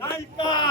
Alfa!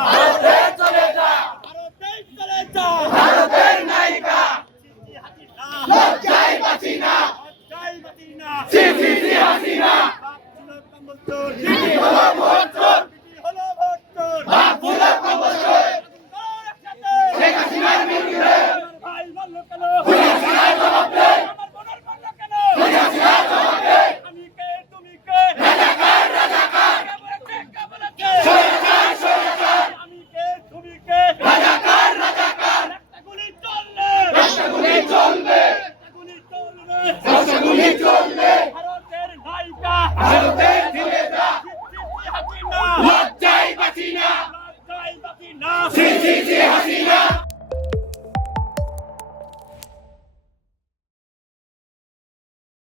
enough!